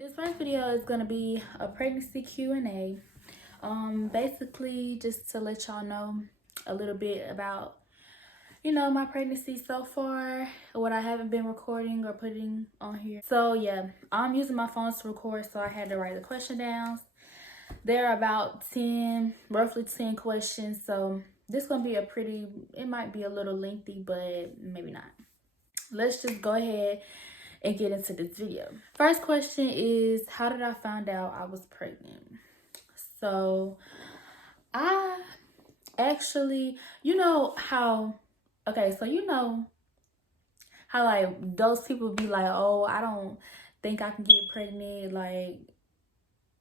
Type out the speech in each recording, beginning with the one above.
This first video is gonna be a pregnancy Q&A. Basically just to let y'all know a little bit about, my pregnancy so far, what I haven't been recording or putting on here. So yeah, I'm using my phone to record, so I had to write the question down. There are about roughly 10 questions, so this is gonna be it might be a little lengthy, but maybe not. Let's just go ahead and get into this video. First question is, how did I find out I was pregnant? So I actually, how like those people be like, oh, I don't think I can get pregnant. Like,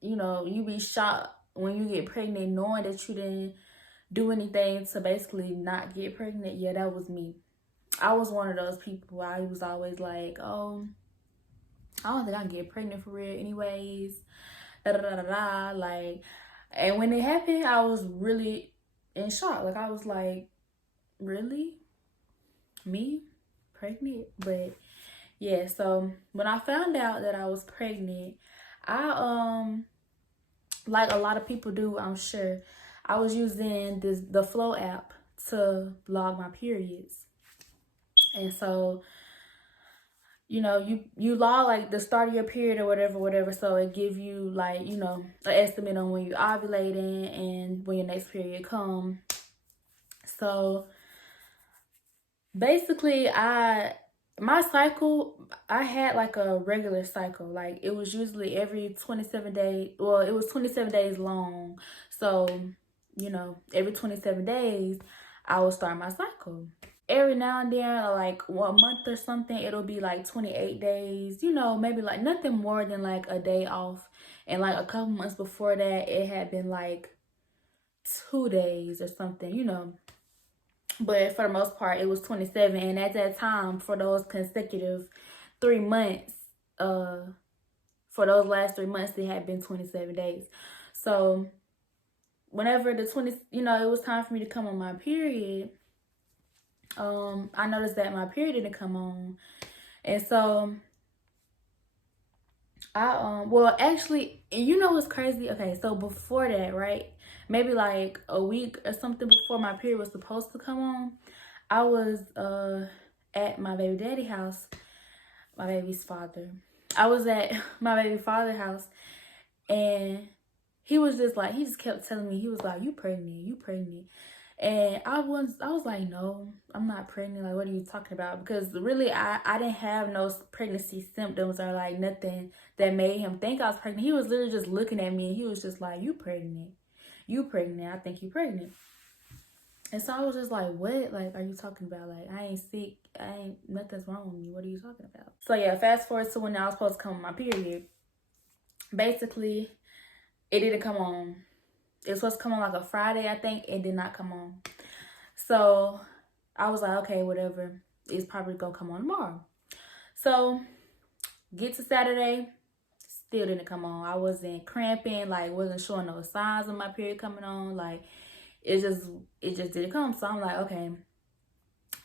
you be shocked when you get pregnant knowing that you didn't do anything to basically not get pregnant. Yeah, that was me. I was one of those people. I was always like, oh, I don't think I can get pregnant for real anyways. Da da da da da. Like, and when it happened, I was really in shock. Like, I was like, really? Me? Pregnant? But yeah, so when I found out that I was pregnant, I like a lot of people do, I'm sure, I was using the Flow app to log my periods. And so, you log like the start of your period or whatever, so it give you like, an estimate on when you're ovulating and when your next period come. So basically my cycle, I had like a regular cycle. Like, it was usually every 27 days. Well, it was 27 days long. So, every 27 days I would start my cycle. Every now and then, like 1 month or something, it'll be like 28 days, maybe like nothing more than like a day off. And like a couple months before that, it had been like 2 days or something. But for the most part, it was 27. And at that time, for those consecutive 3 months, for those last 3 months, it had been 27 days. So whenever it was time for me to come on my period, I noticed that my period didn't come on. And so actually, what's crazy? Okay, so before that, right? Maybe like a week or something before my period was supposed to come on, I was at my baby daddy house, my baby's father. I was at my baby father's house, and he just kept telling me, he was like, you pregnant. And I was like, no, I'm not pregnant. Like, what are you talking about? Because really, I didn't have no pregnancy symptoms or like nothing that made him think I was pregnant. He was literally just looking at me, and he was just like, you pregnant. I think you pregnant. And so I was just like, what? Like, are you talking about? Like, I ain't sick. Nothing's wrong with me. What are you talking about? So yeah, fast forward to when I was supposed to come on my period. Basically, it didn't come on. It was supposed to come on like a Friday, I think. It did not come on. So I was like, okay, whatever. It's probably gonna come on tomorrow. So get to Saturday, still didn't come on. I wasn't cramping, like wasn't showing no signs of my period coming on. Like, it just didn't come. So I'm like, okay,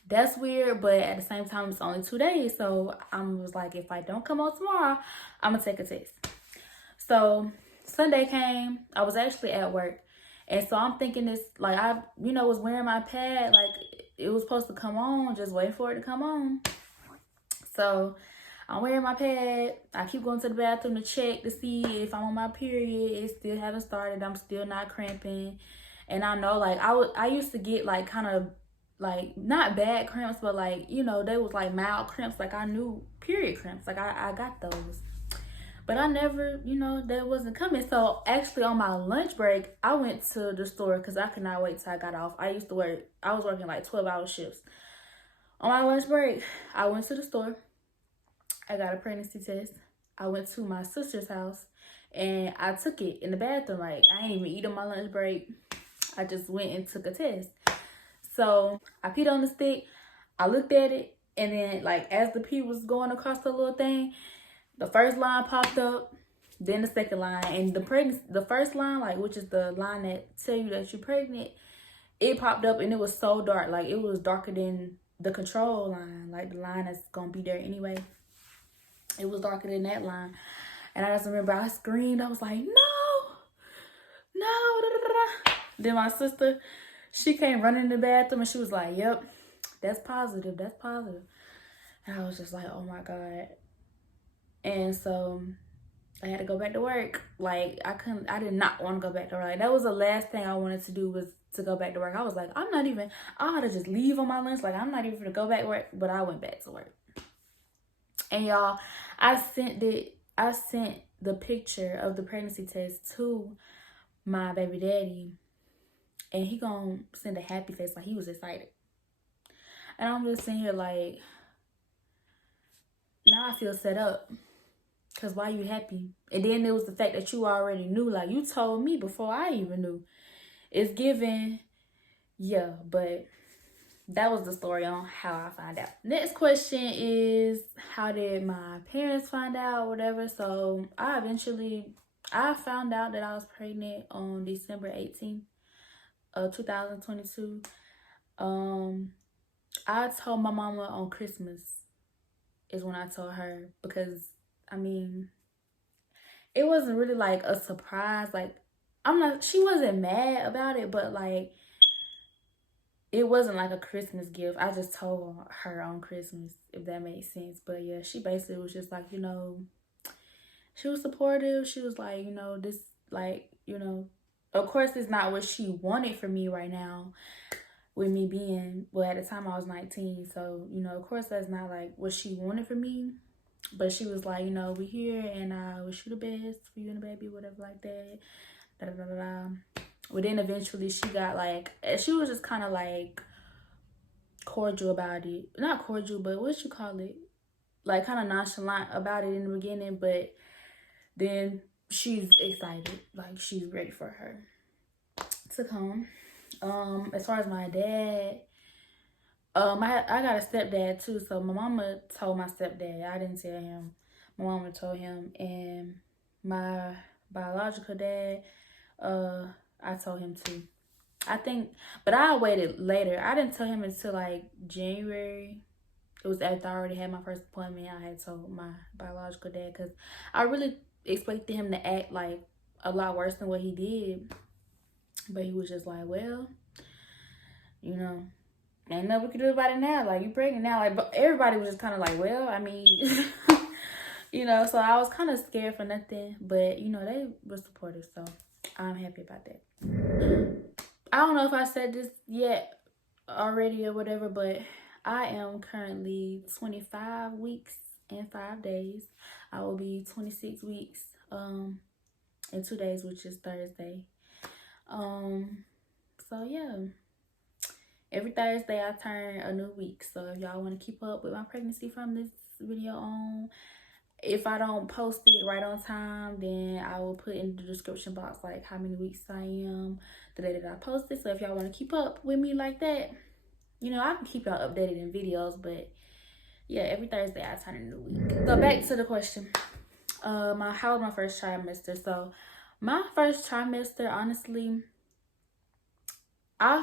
that's weird, but at the same time, it's only 2 days. So I was like, if I don't come on tomorrow, I'm gonna take a test. So Sunday came. I was actually at work, and so I'm thinking this, like, I was wearing my pad, like it was supposed to come on, just waiting for it to come on. So I'm wearing my pad. I keep going to the bathroom to check to see if I'm on my period. It still haven't started. I'm still not cramping. And I know, like, I used to get like kind of like not bad cramps, but like, they was like mild cramps. Like, I knew period cramps. Like, I got those. But I never, that wasn't coming. So actually on my lunch break, I went to the store because I could not wait till I got off. I was working like 12-hour shifts. On my lunch break, I went to the store. I got a pregnancy test. I went to my sister's house and I took it in the bathroom. Like, I ain't even eat on my lunch break. I just went and took a test. So I peed on the stick. I looked at it, and then like as the pee was going across the little thing, the first line popped up, then the second line, and the first line, like, which is the line that tell you that you're pregnant, it popped up, and it was so dark. Like, it was darker than the control line, like the line that's gonna be there anyway. It was darker than that line. And I just remember I screamed. I was like, no, no. Da, da, da. Then my sister, she came running in the bathroom and she was like, yep, that's positive. That's positive. And I was just like, oh my God. And so I had to go back to work. Like, I did not want to go back to work. Like, that was the last thing I wanted to do, was to go back to work. I was like, I ought to just leave on my lunch. Like, I'm not even going to go back to work. But I went back to work. And y'all, I sent the picture of the pregnancy test to my baby daddy. And he gonna send a happy face, like he was excited. And I'm just sitting here like, now I feel set up. Because why you happy? And then there was the fact that you already knew. Like, you told me before I even knew. It's given, yeah. But that was the story on how I found out. Next question is, how did my parents find out, whatever. So I found out that I was pregnant on December 18th of 2022. I told my mama on Christmas is when I told her, because I mean, it wasn't really like a surprise. Like, she wasn't mad about it, but like, it wasn't like a Christmas gift. I just told her on Christmas, if that makes sense. But yeah, she basically was just like, she was supportive. She was like, this, like, of course it's not what she wanted for me right now, with me being, well, at the time I was 19. So, of course that's not like what she wanted for me. But she was like, we here, and I wish you the best for you and the baby, whatever like that. Da, da, da, da, da. But then eventually she got like, she was just kind of like cordial about it. Not cordial, but what you call it? Like kind of nonchalant about it in the beginning. But then she's excited. Like, she's ready for her to come. As far as my dad, I got a stepdad too. So my mama told my stepdad. I didn't tell him. My mama told him. And my biological dad, I told him too. I think, but I waited later. I didn't tell him until like January. It was after I already had my first appointment. I had told my biological dad, because I really expected him to act like a lot worse than what he did. But he was just like, well, ain't nothing we can do about it now. Like, you pregnant now. Like, but everybody was just kind of like, well, I mean, so I was kind of scared for nothing. But, they were supportive. So I'm happy about that. I don't know if I said this yet already or whatever, but I am currently 25 weeks and 5 days. I will be 26 weeks in 2 days, which is Thursday. So yeah, every Thursday I turn a new week. So if y'all want to keep up with my pregnancy from this video on, if I don't post it right on time, then I will put in the description box like how many weeks I am the day that I post it. So if y'all want to keep up with me like that, I can keep y'all updated in videos. But yeah, every Thursday I turn a new week. So back to the question. How was my first trimester? So my first trimester, honestly, I'm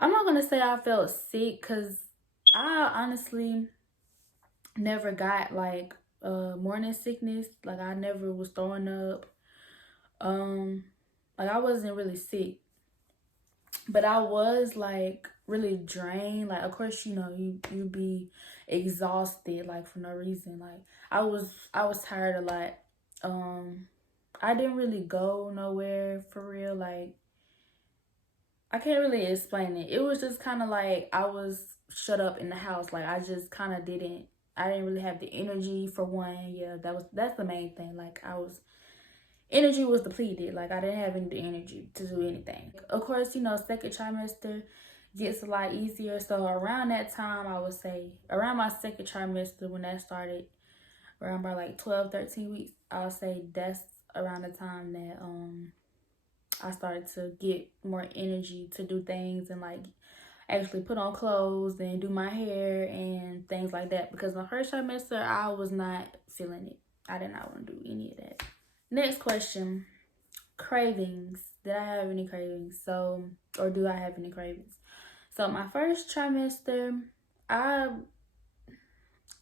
not gonna say I felt sick, because I honestly never got like morning sickness. Like, I never was throwing up. Like, I wasn't really sick, but I was like really drained. Like, of course, you be exhausted like for no reason. Like, I was tired a lot. I didn't really go nowhere for real. Like, I can't really explain it. It was just kind of like I was shut up in the house. Like, I just kind of didn't really have the energy for one. Yeah, that's the main thing. Like, energy was depleted. Like, I didn't have any energy to do anything. Of course, second trimester gets a lot easier. So around that time, I would say around my second trimester, when that started, around by like 12, 13 weeks, I would say that's around the time that I started to get more energy to do things and like actually put on clothes and do my hair and things like that. Because my first trimester, I was not feeling it. I did not want to do any of that. Next question, cravings. Did I have any cravings? Or do I have any cravings? So my first trimester, I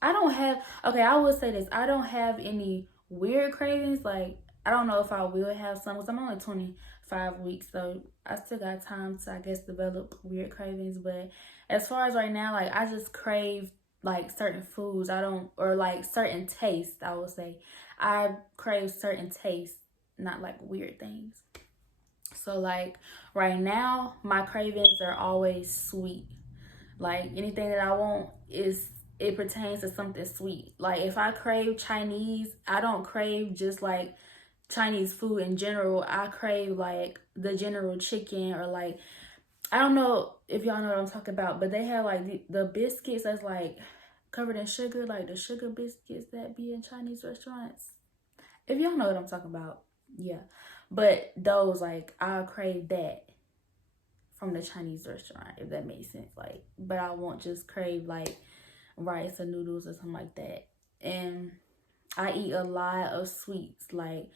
I don't have, okay, I will say this. I don't have any weird cravings. Like, I don't know if I will have some because I'm only 25 weeks. So I still got time to, I guess, develop weird cravings. But as far as right now, like, I just crave like certain foods. I don't, or like certain tastes, I would say. I crave certain tastes, not like weird things. So, like, right now, my cravings are always sweet. Like anything that I want is it pertains to something sweet. Like if I crave Chinese, I don't crave just like Chinese food in general. I crave like the general chicken or like I don't know if y'all know what I'm talking about, but they have like the biscuits that's like covered in sugar, like the sugar biscuits that be in Chinese restaurants. If y'all know what I'm talking about, yeah. But those like I crave that from the Chinese restaurant, if that makes sense. Like, but I won't just crave like rice or noodles or something like that. And I eat a lot of sweets, like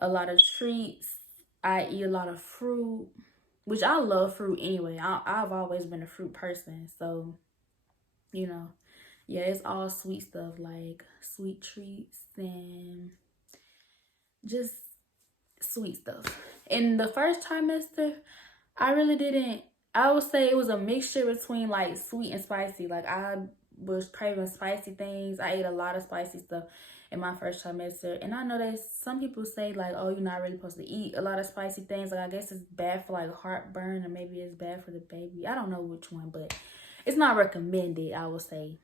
a lot of treats. I eat a lot of fruit, which I love fruit anyway. I've always been a fruit person. So, you know, yeah, it's all sweet stuff like sweet treats and just sweet stuff. In the first trimester, I really didn't. I would say it was a mixture between like sweet and spicy. Like I was craving spicy things. I ate a lot of spicy stuff in my first trimester. And I know that some people say like, oh, you're not really supposed to eat a lot of spicy things. Like I guess it's bad for like heartburn or maybe it's bad for the baby. I don't know which one, but it's not recommended, I would say.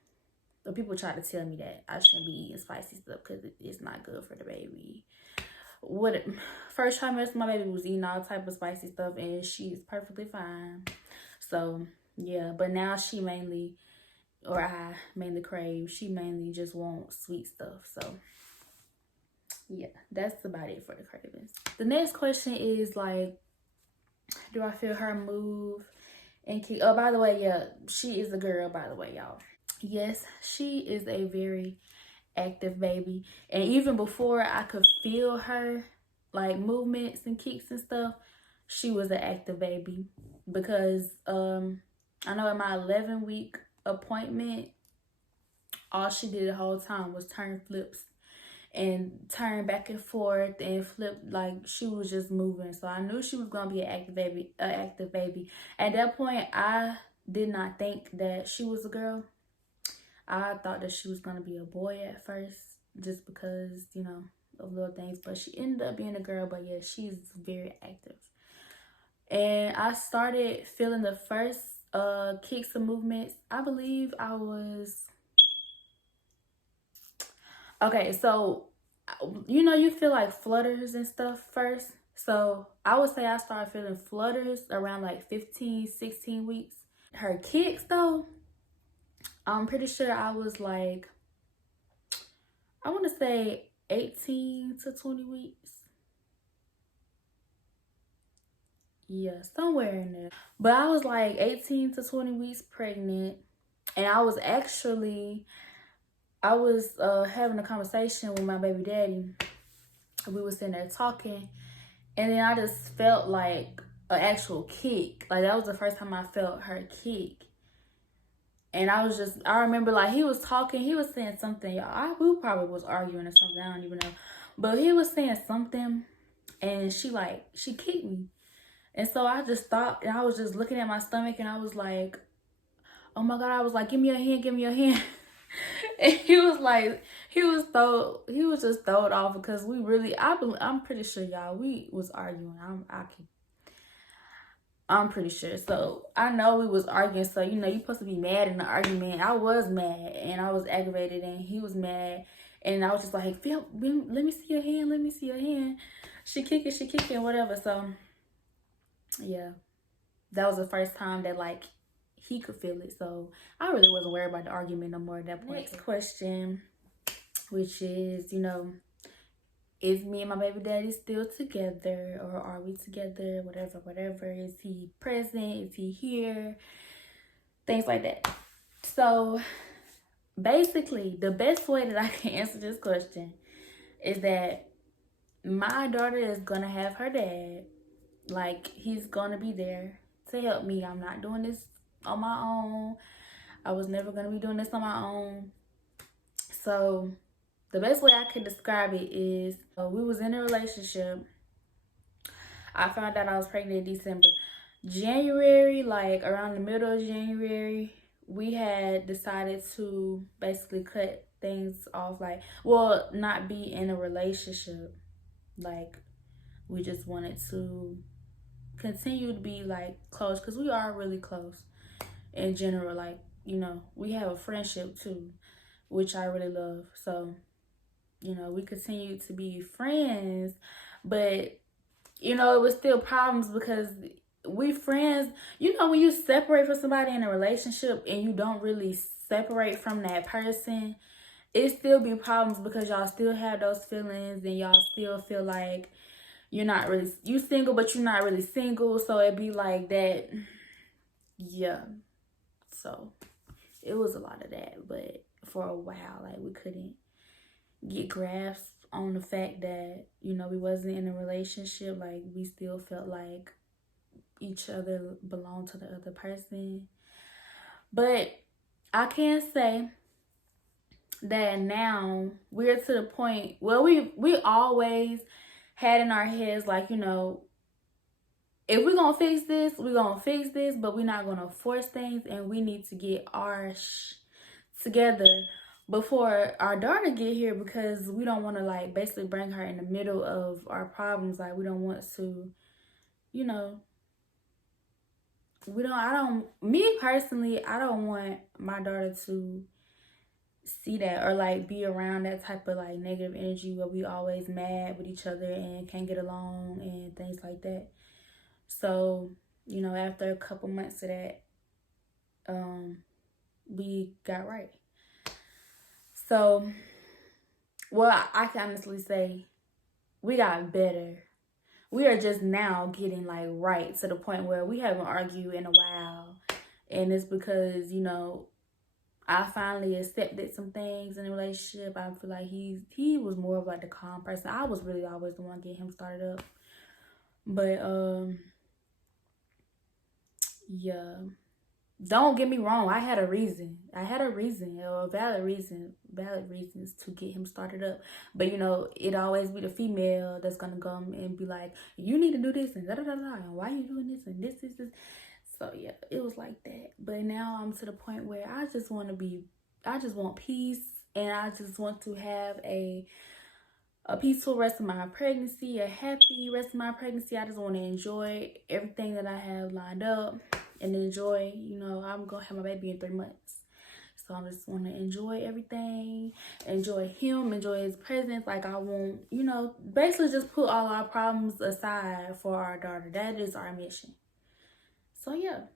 But people try to tell me that I shouldn't be eating spicy stuff because it's not good for the baby. First trimester, my baby was eating all type of spicy stuff and she's perfectly fine. So yeah, but now she mainly, or I mainly crave, she mainly just wants sweet stuff. So yeah, that's about it for the cravings. The next question is like, do I feel her move and kick? Oh, by the way, yeah, she is a girl, by the way, y'all. Yes, she is a very active baby. And even before I could feel her like movements and kicks and stuff, she was an active baby. Because I know in my 11-week appointment, all she did the whole time was turn flips and turn back and forth and flip. Like she was just moving. So I knew she was gonna be an active baby. At that point, I did not think that she was a girl. I thought that she was gonna be a boy at first, just because, you know, of little things. But she ended up being a girl. But yeah, she's very active. And I started feeling the first kicks and movements. I believe I was okay. So you know, you feel like flutters and stuff first. So I would say I started feeling flutters around like 15, 16 weeks. Her kicks though, I'm pretty sure I was like, I want to say 18 to 20 weeks. Yeah, somewhere in there. But I was like 18 to 20 weeks pregnant. And I was having a conversation with my baby daddy. We were sitting there talking. And then I just felt like an actual kick. Like that was the first time I felt her kick. And I remember like he was talking, he was saying something, y'all. We probably was arguing or something, I don't even know. But he was saying something and she kicked me. And so I just stopped and I was just looking at my stomach and I was like, oh my God, I was like, give me your hand, give me your hand. And he was just thrown off because I'm pretty sure y'all, we was arguing. I'm pretty sure. So I know we was arguing. So, you know, you're supposed to be mad in the argument. I was mad and I was aggravated and he was mad. And I was just like, Phil, let me see your hand. Let me see your hand. She kicking, whatever. So, yeah. That was the first time that, like, he could feel it. So, I really wasn't worried about the argument no more at that point. Next question, which is, you know, is me and my baby daddy still together or are we together? Whatever. Is he present? Is he here? Things like that. So basically, the best way that I can answer this question is that my daughter is gonna have her dad. Like, he's gonna be there to help me. I'm not doing this on my own. I was never gonna be doing this on my own. So the best way I can describe it is we was in a relationship. I found out I was pregnant in December. January, like around the middle of January, we had decided to basically cut things off. Like, well, not be in a relationship. Like, we just wanted to continue to be like close, because we are really close in general. Like, you know, we have a friendship too, which I really love. So, you know, we continue to be friends, but you know, it was still problems because we friends. You know, when you separate from somebody in a relationship and you don't really separate from that person, it still be problems because y'all still have those feelings and y'all still feel like you're not really, you single, but you're not really single. So it'd be like that. Yeah. So it was a lot of that, but for a while, like, we couldn't get grasp on the fact that, you know, we wasn't in a relationship. Like, we still felt like each other belonged to the other person. But I can say that now we're to the point, well, we always had in our heads, like, you know, if we're gonna fix this, we're gonna fix this, but we're not gonna force things, and we need to get our together before our daughter get here, because we don't want to, like, basically bring her in the middle of our problems. Like, we don't want to, you know, me personally, I don't want my daughter to see that, or like be around that type of like negative energy where we always mad with each other and can't get along and things like that. So, you know, after a couple months of that, we got right. So, well, I can honestly say we got better. We are just now getting like right to the point where we haven't argued in a while. And it's because, you know, I finally accepted some things in the relationship. I feel like he was more of like the calm person. I was really always the one getting him started up. But yeah. Don't get me wrong, I had a reason. Or valid reasons to get him started up. But, you know, it always be the female that's gonna come and be like, you need to do this and da da da da, and why you doing this and this. So yeah, it was like that. But now I'm to the point where I just want peace, and I just want to have a peaceful rest of my pregnancy, a happy rest of my pregnancy. I just want to enjoy everything that I have lined up and enjoy, you know, I'm going to have my baby in 3 months. So I just want to enjoy everything, enjoy him, enjoy his presence. Like, I want, you know, basically just put all our problems aside for our daughter. That is our mission. So yeah,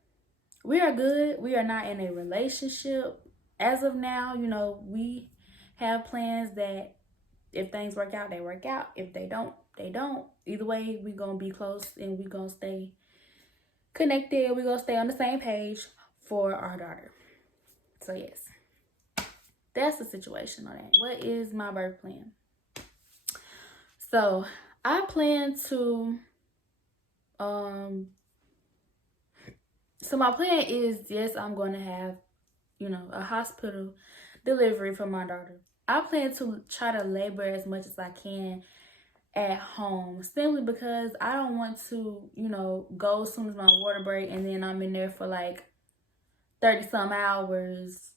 we are good. We are not in a relationship as of now. You know, we have plans that if things work out, they work out. If they don't, they don't. Either way, we're going to be close and we're going to stay connected. We're going to stay on the same page for our daughter. So yes, that's the situation on that. What is my birth plan? So I plan to, so my plan is, yes, I'm going to have, you know, a hospital delivery for my daughter. I plan to try to labor as much as I can at home, simply because I don't want to, you know, go as soon as my water break and then I'm in there for like 30 some hours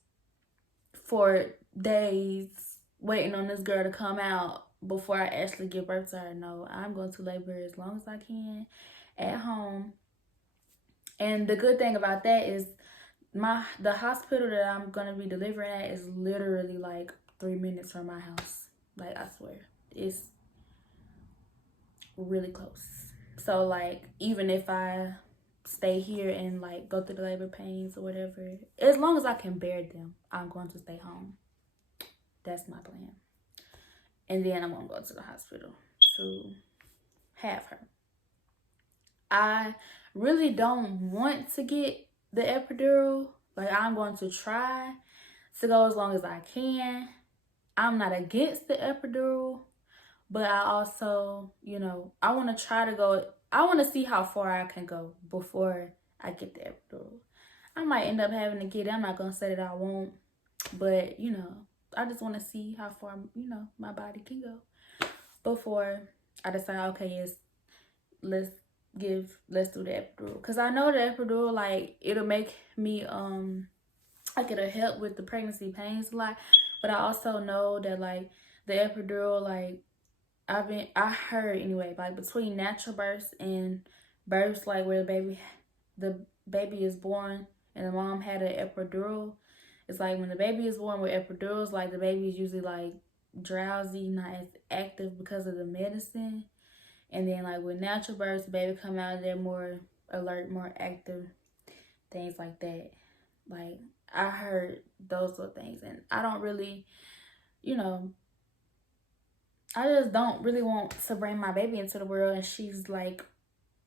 for days waiting on this girl to come out before I actually give birth to her. No, I'm going to labor as long as I can at home. And the good thing about that is the hospital that I'm gonna be delivering at is literally like 3 minutes from my house. Like, I swear, it's really close. So like, even if I stay here and like go through the labor pains or whatever, as long as I can bear them, I'm going to stay home. That's my plan. And then I'm gonna go to the hospital to have her. I really don't want to get the epidural. Like, I'm going to try to go as long as I can. I'm not against the epidural, but I also, you know, I want to try to go. I want to see how far I can go before I get the epidural. I might end up having to get it. I'm not going to say that I won't, but, you know, I just want to see how far, you know, my body can go before I decide, okay, yes, let's do the epidural. Because I know the epidural, like, it'll make me, like, it'll help with the pregnancy pains a lot. But I also know that, like, the epidural, like, I heard anyway, like, between natural births and births, like, where the baby is born and the mom had an epidural, it's like when the baby is born with epidurals, like, the baby is usually, like, drowsy, not as active because of the medicine. And then, like, with natural births, the baby come out, they're more alert, more active, things like that. Like, I heard those sort of things. And I don't really, you know, I just don't really want to bring my baby into the world and she's, like,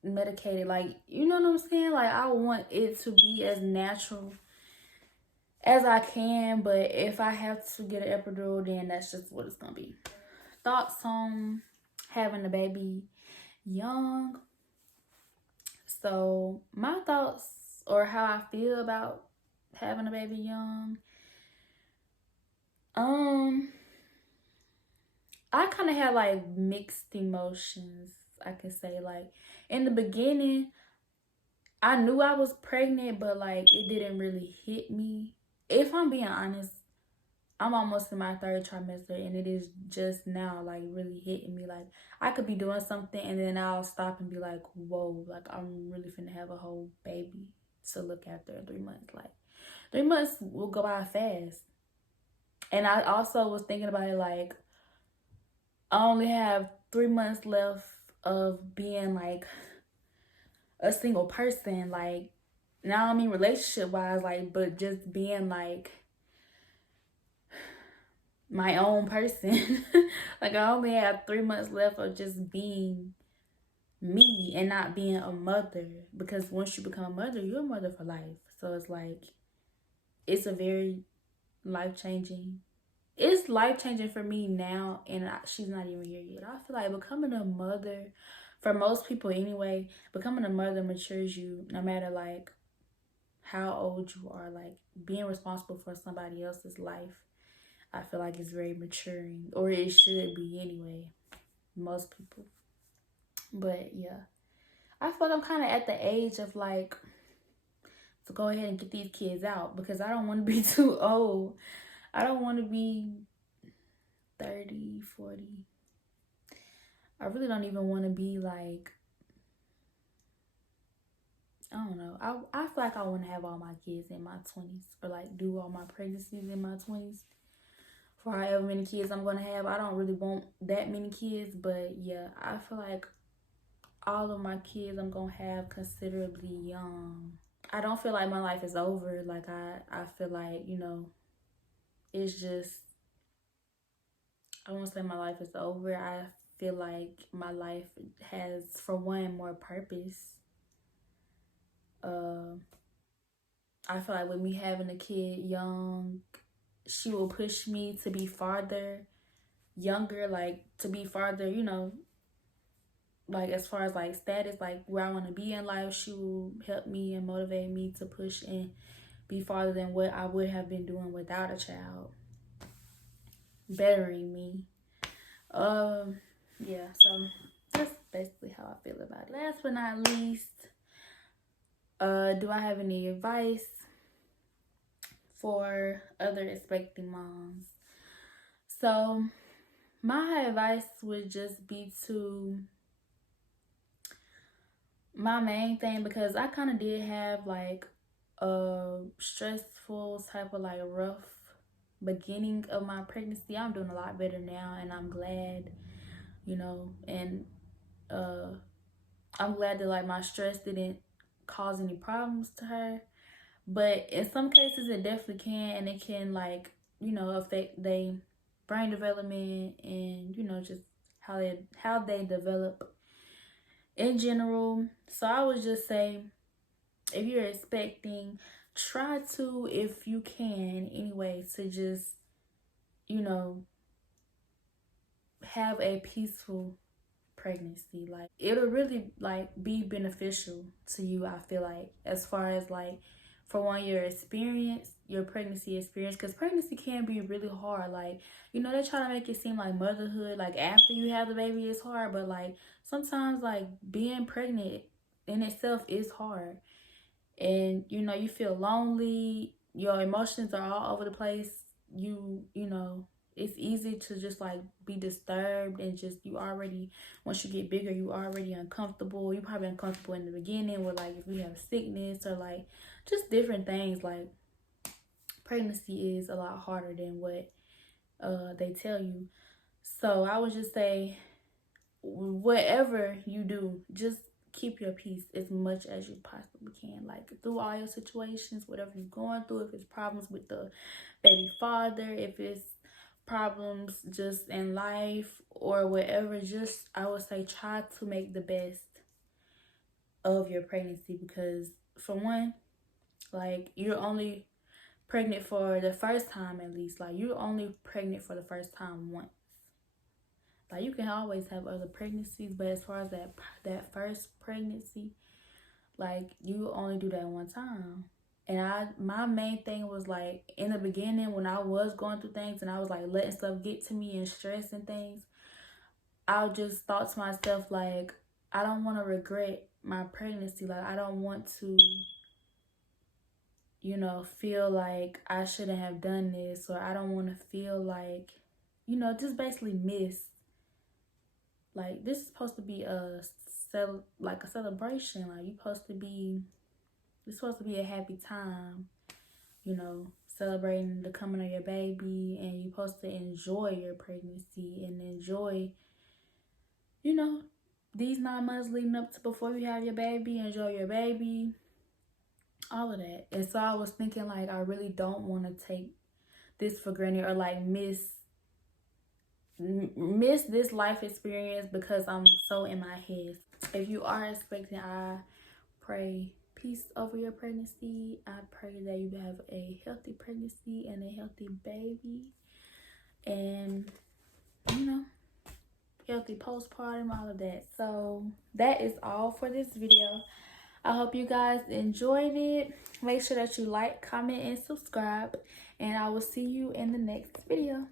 medicated. Like, you know what I'm saying? Like, I want it to be as natural as I can. But if I have to get an epidural, then that's just what it's going to be. Thoughts on having a baby young? So my thoughts, or how I feel about having a baby young, I kind of had like mixed emotions, I can say. Like, in the beginning, I knew I was pregnant, but like it didn't really hit me. If I'm being honest, I'm almost in my third trimester and it is just now like really hitting me. Like, I could be doing something and then I'll stop and be like, whoa, like I'm really finna have a whole baby to look after in 3 months. Like, 3 months will go by fast. And I also was thinking about it, like, I only have 3 months left of being like a single person. Like, now I mean relationship wise, like, but just being like my own person. Like, I only have 3 months left of just being me and not being a mother. Because once you become a mother, you're a mother for life. So it's like, it's a very life-changing. It's life-changing for me now, and she's not even here yet. I feel like becoming a mother, for most people anyway, becoming a mother matures you no matter like how old you are. Like, being responsible for somebody else's life, I feel like it's very maturing, or it should be anyway, most people. But yeah, I feel like I'm kind of at the age of like, to go ahead and get these kids out, because I don't want to be too old. I don't want to be 30, 40. I really don't even want to be like, I don't know. I feel like I want to have all my kids in my 20s, or like do all my pregnancies in my 20s. For however many kids I'm going to have. I don't really want that many kids, but yeah, I feel like all of my kids I'm going to have considerably young. I don't feel like my life is over. Like, I feel like, you know, it's just, I won't say my life is over. I feel like my life has, for one, more purpose. I feel like with me having a kid young, she will push me to be farther, younger, like to be farther, you know, like as far as like status, like where I want to be in life. She will help me and motivate me to push and be farther than what I would have been doing without a child, bettering me. Yeah, so that's basically how I feel about it. Last but not least, do I have any advice for other expecting moms? So my advice would just be to, my main thing, because I kind of did have like a stressful type of like rough beginning of my pregnancy. I'm doing a lot better now and I'm glad, you know, and I'm glad that like my stress didn't cause any problems to her. But in some cases it definitely can, and it can like, you know, affect their brain development and, you know, just how they develop in general. So I would just say, if you're expecting, try to, if you can anyway, to just, you know, have a peaceful pregnancy. Like, it'll really like be beneficial to you, I feel like, as far as like for one, your experience, your pregnancy experience, because pregnancy can be really hard. Like, you know, they try to make it seem like motherhood, like after you have the baby is hard, but like sometimes like being pregnant in itself is hard. And you know, you feel lonely, your emotions are all over the place. You know, it's easy to just like be disturbed, and just you already, once you get bigger, you already uncomfortable. You probably uncomfortable in the beginning with like if you have sickness or like just different things. Like pregnancy is a lot harder than what they tell you. So I would just say, whatever you do, just keep your peace as much as you possibly can. Like through all your situations, whatever you're going through, if it's problems with the baby father, if it's problems just in life or whatever, just I would say try to make the best of your pregnancy, because for one, like you're only pregnant for the first time. At least like you're only pregnant for the first time once. Like you can always have other pregnancies, but as far as that first pregnancy, like you only do that one time. And my main thing was like in the beginning when I was going through things and I was like letting stuff get to me and stress and things, I just thought to myself like, I don't want to regret my pregnancy. Like I don't want to, you know, feel like I shouldn't have done this, or I don't want to feel like, you know, just basically miss. Like this is supposed to be a celebration. Like it's supposed to be a happy time, you know, celebrating the coming of your baby, and you're supposed to enjoy your pregnancy and enjoy, you know, these 9 months leading up to before you have your baby. Enjoy your baby, all of that. And so I was thinking like I really don't want to take this for granted, or like miss this life experience because I'm so in my head. If you are expecting, I pray peace over your pregnancy. I pray that you have a healthy pregnancy and a healthy baby, and you know, healthy postpartum, all of that. So that is all for this video. I hope you guys enjoyed it. Make sure that you like, comment, and subscribe, and I will see you in the next video.